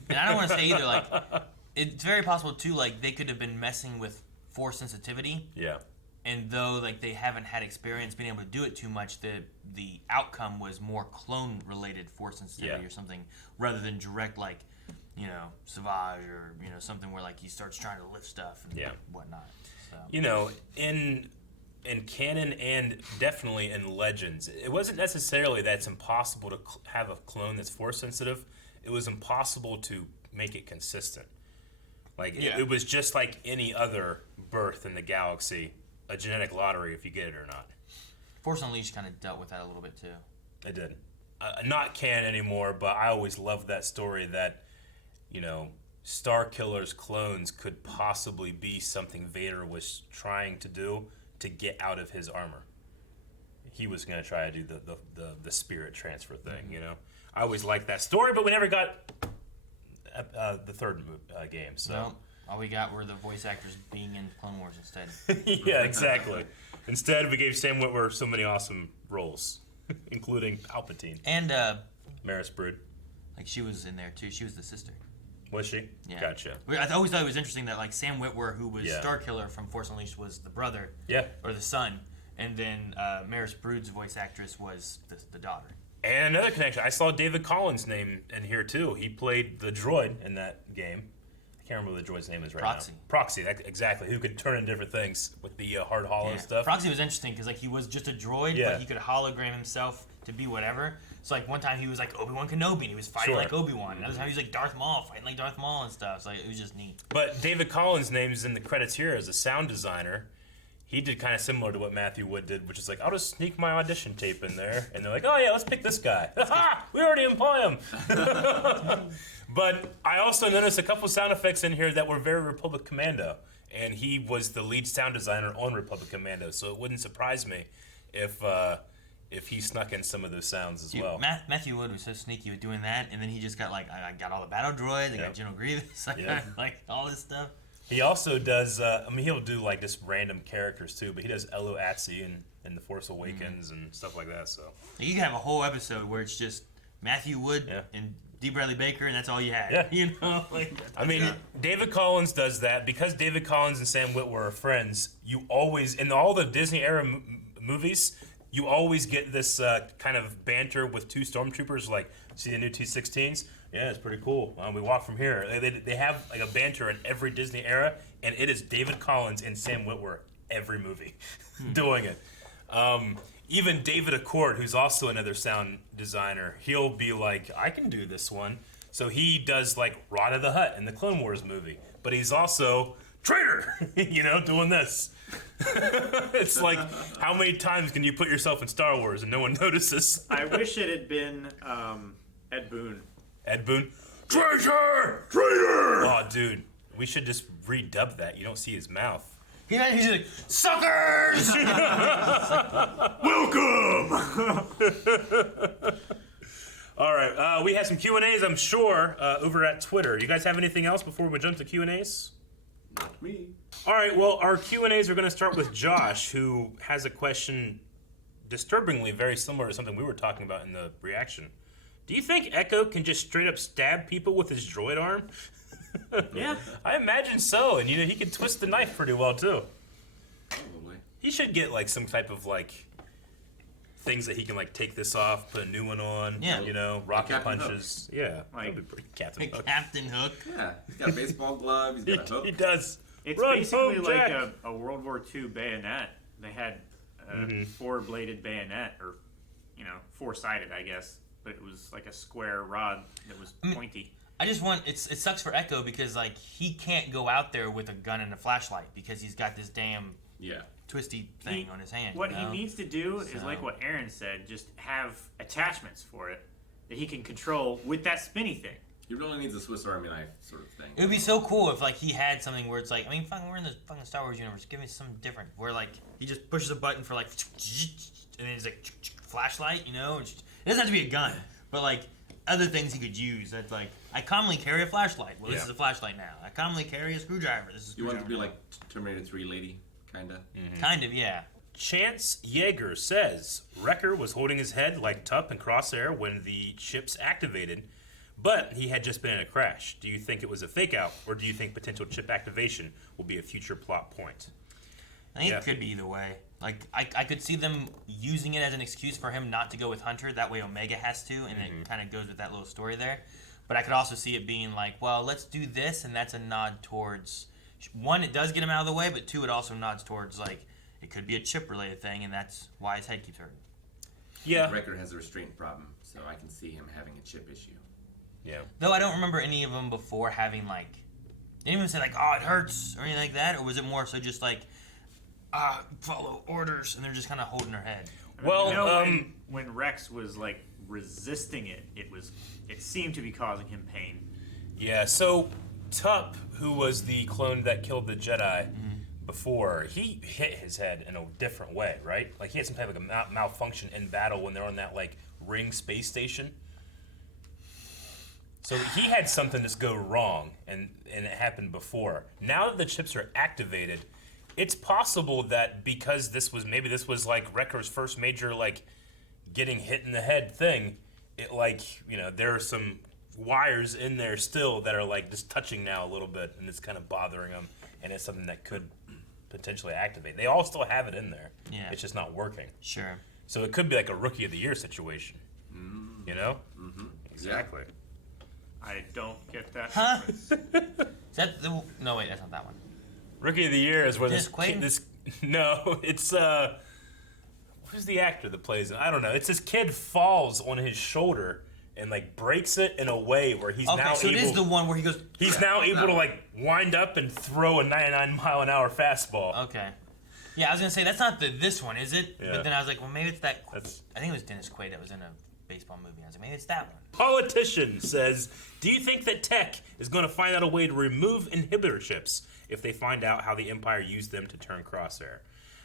And I don't want to say either, like, it's very possible, too, like, they could have been messing with force sensitivity. Yeah. And though, like, they haven't had experience being able to do it too much, the outcome was more clone-related force sensitivity or something, rather than direct, like, Savage or, something where, like, he starts trying to lift stuff and whatnot. So. In canon and definitely in Legends, it wasn't necessarily that it's impossible to have a clone that's force sensitive. It was impossible to make it consistent. Like, it was just like any other birth in the galaxy, a genetic lottery if you get it or not. Force Unleashed kind of dealt with that a little bit too. It did. Not canon anymore, but I always loved that story that, Star Killer's clones could possibly be something Vader was trying to do to get out of his armor. He was going to try to do the spirit transfer thing, I always liked that story, but we never got the third game. So No, all we got were the voice actors being in Clone Wars instead. yeah, exactly. Instead, we gave Sam Witwer so many awesome roles, including Palpatine and Maris Brood. Like, she was in there too. She was the sister. Was she? Yeah. Gotcha. I always thought it was interesting that, like, Sam Witwer, who was Yeah. Starkiller from Force Unleashed, was the brother. Yeah. Or the son. And then Maris Brood's voice actress was the daughter. And another connection, I saw David Collins' name in here too. He played the droid in that game. I can't remember what the droid's name is right Proxy. now. Proxy, exactly. Who could turn into different things with the hard hollow stuff. Proxy was interesting because, like, he was just a droid, but he could hologram himself to be whatever. So, like, one time he was like Obi-Wan Kenobi and he was fighting like Obi-Wan. Another time he was like Darth Maul, fighting like Darth Maul and stuff. So, like, it was just neat. But David Collins' name is in the credits here as a sound designer. he did kind of similar to what Matthew Wood did, which is like, I'll just sneak my audition tape in there, and they're like, oh yeah, let's pick this guy. Ha! We already employ him. But I also noticed a couple sound effects in here that were very Republic Commando, and he was the lead sound designer on Republic Commando, so it wouldn't surprise me if he snuck in some of those sounds as well. Matthew Wood was so sneaky with doing that, and then he just got like, I got all the battle droids, I got General Grievous, like all this stuff. He also does, he'll do like just random characters too, but he does Elo Atsi in The Force Awakens and stuff like that, so. You can have a whole episode where it's just Matthew Wood and D. Bradley Baker, and that's all you had. Yeah. You know? David Collins does that. Because David Collins and Sam Witwer are friends, you always, in all the Disney era movies, you always get this kind of banter with two stormtroopers, like, see the new T-16s? Yeah, it's pretty cool. We walk from here. They have like a banter in every Disney era, and it is David Collins and Sam Witwer every movie doing it. Even David Accord, who's also another sound designer, he'll be like, I can do this one. So he does like Rada the Hutt in the Clone Wars movie, but he's also traitor, doing this. It's like, how many times can you put yourself in Star Wars and no one notices? I wish it had been Ed Boon. Ed Boon? Traitor! Traitor! Oh, dude, we should just redub that. You don't see his mouth. He's like, suckers! Welcome! All right, we have some Q&As, I'm sure, over at Twitter. You guys have anything else before we jump to Q&As? Not me. All right, well, our Q&As are going to start with Josh, who has a question disturbingly very similar to something we were talking about in the reaction. Do you think Echo can just straight up stab people with his droid arm? Yeah. I imagine so, and he can twist the knife pretty well, too. Probably. He should get, like, some type of, like, things that he can, like, take this off, put a new one on, rocket punches. Hook. Yeah, like, that'd be pretty Captain Hook. Captain Hook. Yeah, he's got baseball gloves, he's got a hook. He does. It's Run basically home, like Jack. a World War II bayonet. They had a four-bladed bayonet, or, four-sided, I guess. But it was like a square rod that was pointy. I just want, it sucks for Echo because, like, he can't go out there with a gun and a flashlight because he's got this damn twisty thing on his hand. What he needs to do is like what Aaron said, just have attachments for it that he can control with that spinny thing. He really needs a Swiss Army knife sort of thing. It would be so cool if, like, he had something where it's like, we're in the fucking Star Wars universe. Give me something different. Where, like, he just pushes a button for, like, and then he's like, flashlight, It doesn't have to be a gun, but, like, other things he could use. That's like, I commonly carry a flashlight. Well, this is a flashlight now. I commonly carry a screwdriver. This is a You screwdriver. want it to be like Terminator 3 lady, kinda? Kind of, yeah. Chance Yeager says Wrecker was holding his head like Tup and Crosshair when the chips activated, but he had just been in a crash. Do you think it was a fake out, or do you think potential chip activation will be a future plot point? I think it could be either way. Like, I could see them using it as an excuse for him not to go with Hunter. That way Omega has to, and it kind of goes with that little story there. But I could also see it being like, well, let's do this, and that's a nod towards... One, it does get him out of the way, but two, it also nods towards, like, it could be a chip-related thing, and that's why his head keeps hurting. Yeah. Wrecker has a restraint problem, so I can see him having a chip issue. Yeah. Though I don't remember any of them before having, like... They didn't even say, like, oh, it hurts, or anything like that, or was it more so just, like... follow orders, and they're just kind of holding their head. Well, when Rex was like resisting it, it seemed to be causing him pain. Yeah. So Tup, who was the clone that killed the Jedi before, he hit his head in a different way, right? Like he had some type of a malfunction in battle when they're on that like ring space station. So he had something just go wrong, and it happened before. Now that the chips are activated, it's possible that because this was like Wrecker's first major like getting hit in the head thing, it like, there are some wires in there still that are like just touching now a little bit, and it's kind of bothering them, and it's something that could potentially activate. They all still have it in there. Yeah. It's just not working. Sure. So it could be like a Rookie of the Year situation. Mm-hmm. Exactly. I don't get that. Huh? Is that the... No, wait, that's not that one. Rookie of the Year is where Dennis Quaid? No, it's who's the actor that plays it? I don't know. It's this kid falls on his shoulder and like breaks it in a way where he's now so able. it is the one where he goes. He's now able to like wind up and throw a 99-mile-an-hour fastball. Okay. Yeah, I was gonna say that's not this one, is it? Yeah. But then I was like, well, maybe it's that. I think it was Dennis Quaid that was in a baseball movie. I was like, maybe it's that one. Politician says, do you think that Tech is going to find out a way to remove inhibitor chips if they find out how the Empire used them to turn Crosshair?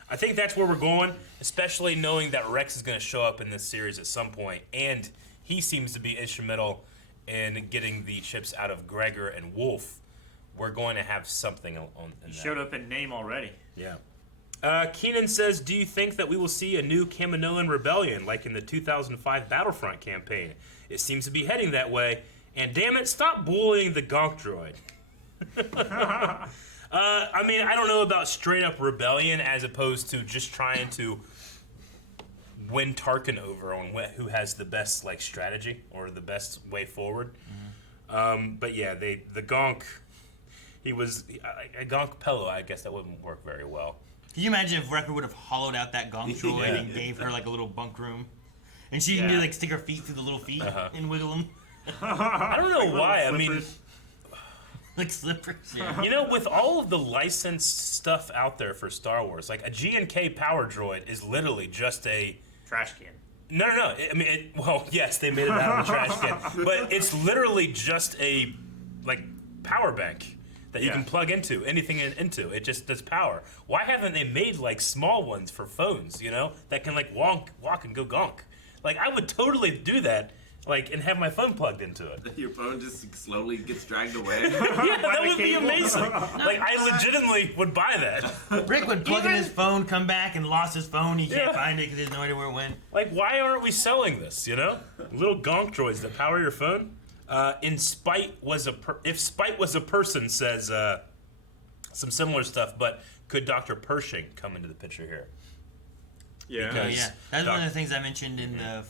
I think that's where we're going, especially knowing that Rex is going to show up in this series at some point, and he seems to be instrumental in getting the chips out of Gregor and Wolf. We're going to have something on He showed up in name already. Yeah. Keenan says, do you think that we will see a new Kaminoan rebellion like in the 2005 Battlefront campaign? It seems to be heading that way. And damn it, stop bullying the Gonk droid. I mean, I don't know about straight up rebellion as opposed to just trying to win Tarkin over on who has the best like strategy or the best way forward. But yeah, the Gonk, he was a Gonk Pello. I guess that wouldn't work very well. Can you imagine if Wrecker would have hollowed out that Gonk droid and gave her like a little bunk room, and she can do like stick her feet through the little feet and wiggle them? I don't know why. I mean, like slippers. Yeah. You know, with all of the licensed stuff out there for Star Wars, like a G&K power droid is literally just a trash can. No. I mean, well, yes, they made it out of a trash can, but it's literally just a like power bank that you can plug into anything into. It just does power. Why haven't they made like small ones for phones? You know, that can like walk and go gonk. Like I would totally do that. Like, and have my phone plugged into it. Your phone just slowly gets dragged away. Yeah, that would be amazing. Like, I legitimately would buy that. Rick would plug in his phone, come back, and lost his phone. He can't find it because he has no idea where it went. Like, why aren't we selling this, you know? Little gonk droids that power your phone? If Spite was a person, says some similar stuff, but could Dr. Pershing come into the picture here? Yeah. Because that's one of the things I mentioned in the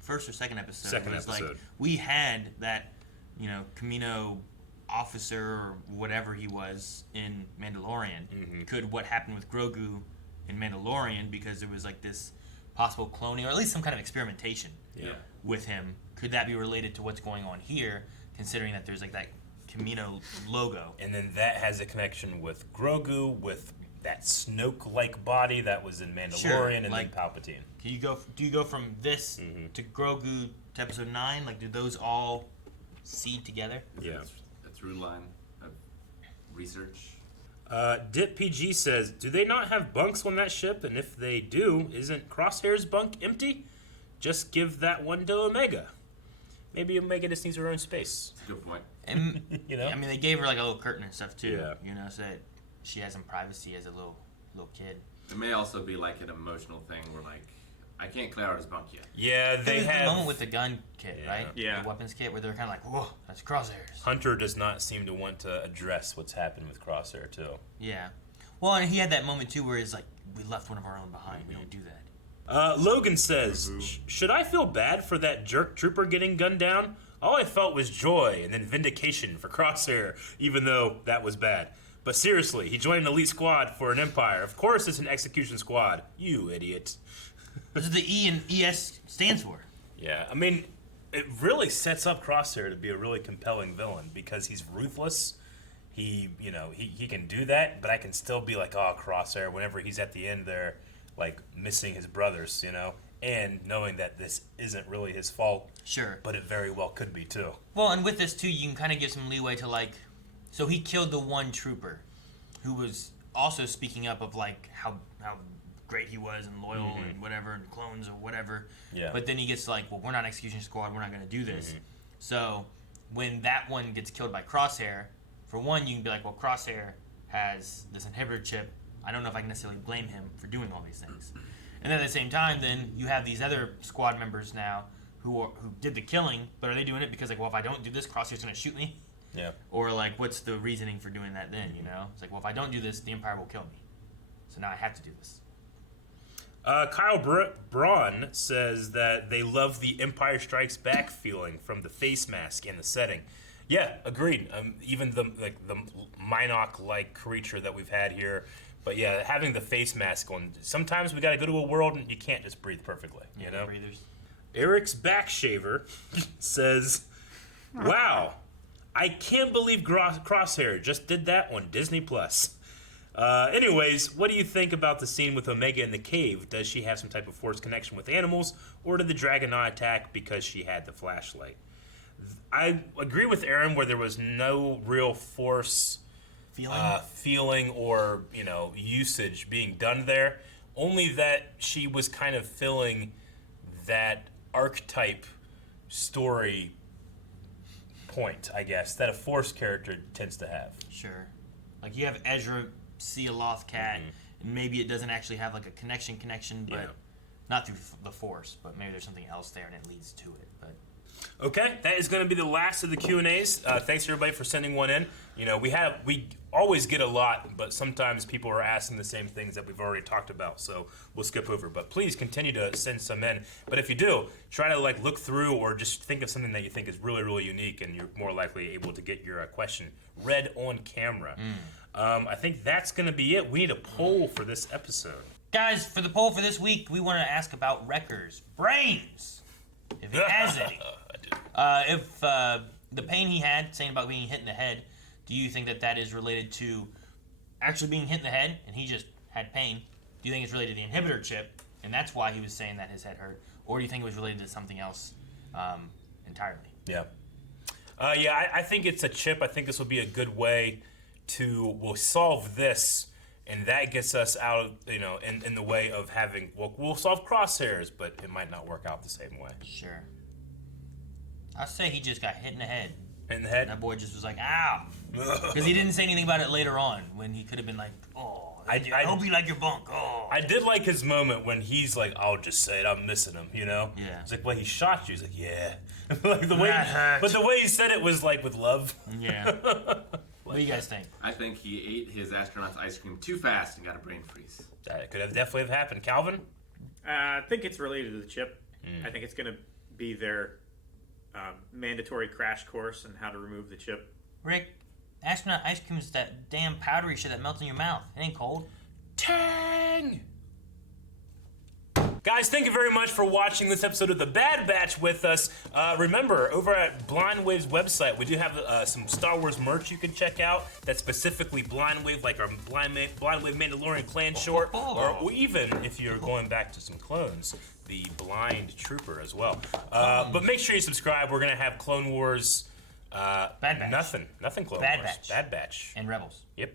first or second episode. Like, we had that, you know, Camino officer or whatever he was in Mandalorian. Could what happened with Grogu in Mandalorian, because there was like this possible cloning or at least some kind of experimentation with him, could that be related to what's going on here, considering that there's like that Camino logo? And then that has a connection with Grogu, with that Snoke-like body that was in Mandalorian, and like, then Palpatine. Do you go from this to Grogu to Episode 9? Like, do those all seed together? Yeah. A through line of research. Dip PG says, do they not have bunks on that ship? And if they do, isn't Crosshair's bunk empty? Just give that one to Omega. Maybe Omega just needs her own space. That's a good point. And, you know? I mean, they gave her like a little curtain and stuff too. Yeah. You know, so that she has some privacy as a little kid. It may also be like an emotional thing where like, I can't clear out his bunk yet. Yeah, they have the moment with the gun kit, right? Yeah. The weapons kit, where they're kind of like, whoa, that's Crosshairs. Hunter does not seem to want to address what's happened with Crosshair, too. Yeah. Well, and he had that moment, too, where it's like, we left one of our own behind. We don't do that. Logan says, should I feel bad for that jerk trooper getting gunned down? All I felt was joy and then vindication for Crosshair, even though that was bad. But seriously, he joined an elite squad for an Empire. Of course it's an execution squad. You idiot. That's what the E and ES stands for. Yeah, I mean, it really sets up Crosshair to be a really compelling villain because he's ruthless. He can do that, but I can still be like, oh, Crosshair, whenever he's at the end there, like, missing his brothers, you know? And knowing that this isn't really his fault. Sure. But it very well could be, too. Well, and with this, too, you can kind of give some leeway to, like, so he killed the one trooper who was also speaking up of, like, how great he was and loyal and whatever, and clones or whatever. Yeah. But then he gets like, well, we're not Execution Squad, we're not going to do this. So when that one gets killed by Crosshair, for one, you can be like, well, Crosshair has this inhibitor chip. I don't know if I can necessarily blame him for doing all these things. And then at the same time, then you have these other squad members now who did the killing, but are they doing it because, like, well, if I don't do this, Crosshair's going to shoot me? Yeah. Or, like, what's the reasoning for doing that then, you know? It's like, well, if I don't do this, the Empire will kill me. So now I have to do this. Kyle Braun says that they love the Empire Strikes Back feeling from the face mask and the setting. Yeah, agreed. Even the Minoc-like creature that we've had here. But yeah, having the face mask on. Sometimes we got to go to a world and you can't just breathe perfectly. You know. Breathers. Eric's Backshaver says, "Wow, I can't believe Crosshair just did that on Disney Plus. Anyways, what do you think about the scene with Omega in the cave? Does she have some type of force connection with animals, or did the dragon not attack because she had the flashlight? I agree with Aaron where there was no real force feeling or usage being done there. Only that she was kind of filling that archetype story point, I guess, that a force character tends to have. Sure. Like you have Ezra see a lost cat, and maybe it doesn't actually have like a connection, but not through the force, but maybe there's something else there and it leads to it. But okay, that is going to be the last of the Q&As. Thanks everybody for sending one in. We always get a lot, but sometimes people are asking the same things that we've already talked about, so we'll skip over. But please continue to send some in. But if you do, try to look through or just think of something that you think is really, really unique, and you're more likely able to get your question read on camera. I think that's going to be it. We need a poll for this episode. Guys, for the poll for this week, we want to ask about Wrecker's brains, if he has any. If the pain he had, saying about being hit in the head, do you think that is related to actually being hit in the head and he just had pain? Do you think it's related to the inhibitor chip and that's why he was saying that his head hurt? Or do you think it was related to something else entirely? Yeah. I think it's a chip. I think this will be a good way we'll solve this, and that gets us out, in the way of having, we'll solve crosshairs, but it might not work out the same way. Sure. I say he just got hit in the head. Hit in the head? And that boy just was like, ow. Because he didn't say anything about it later on, when he could have been like, oh, I hope you like your bunk. Oh. I did like his moment when he's like, I'll just say it, I'm missing him, Yeah. It's like, well, he shot you. He's like, yeah. But the way he said it was with love. Yeah. What do you guys think? I think he ate his astronaut's ice cream too fast and got a brain freeze. That could definitely have happened. Calvin? I think it's related to the chip. I think it's going to be their mandatory crash course on how to remove the chip. Rick, astronaut ice cream is that damn powdery shit that melts in your mouth. It ain't cold. Tang! Guys, thank you very much for watching this episode of The Bad Batch with us. Remember, over at Blind Wave's website, we do have some Star Wars merch you can check out that's specifically Blind Wave, like our Blind Wave Mandalorian clan short, or even, if you're going back to some clones, the Blind Trooper as well. But make sure you subscribe. We're going to have Clone Wars... Bad Batch. Nothing Clone Bad Wars. Batch. Bad Batch. And Rebels. Yep.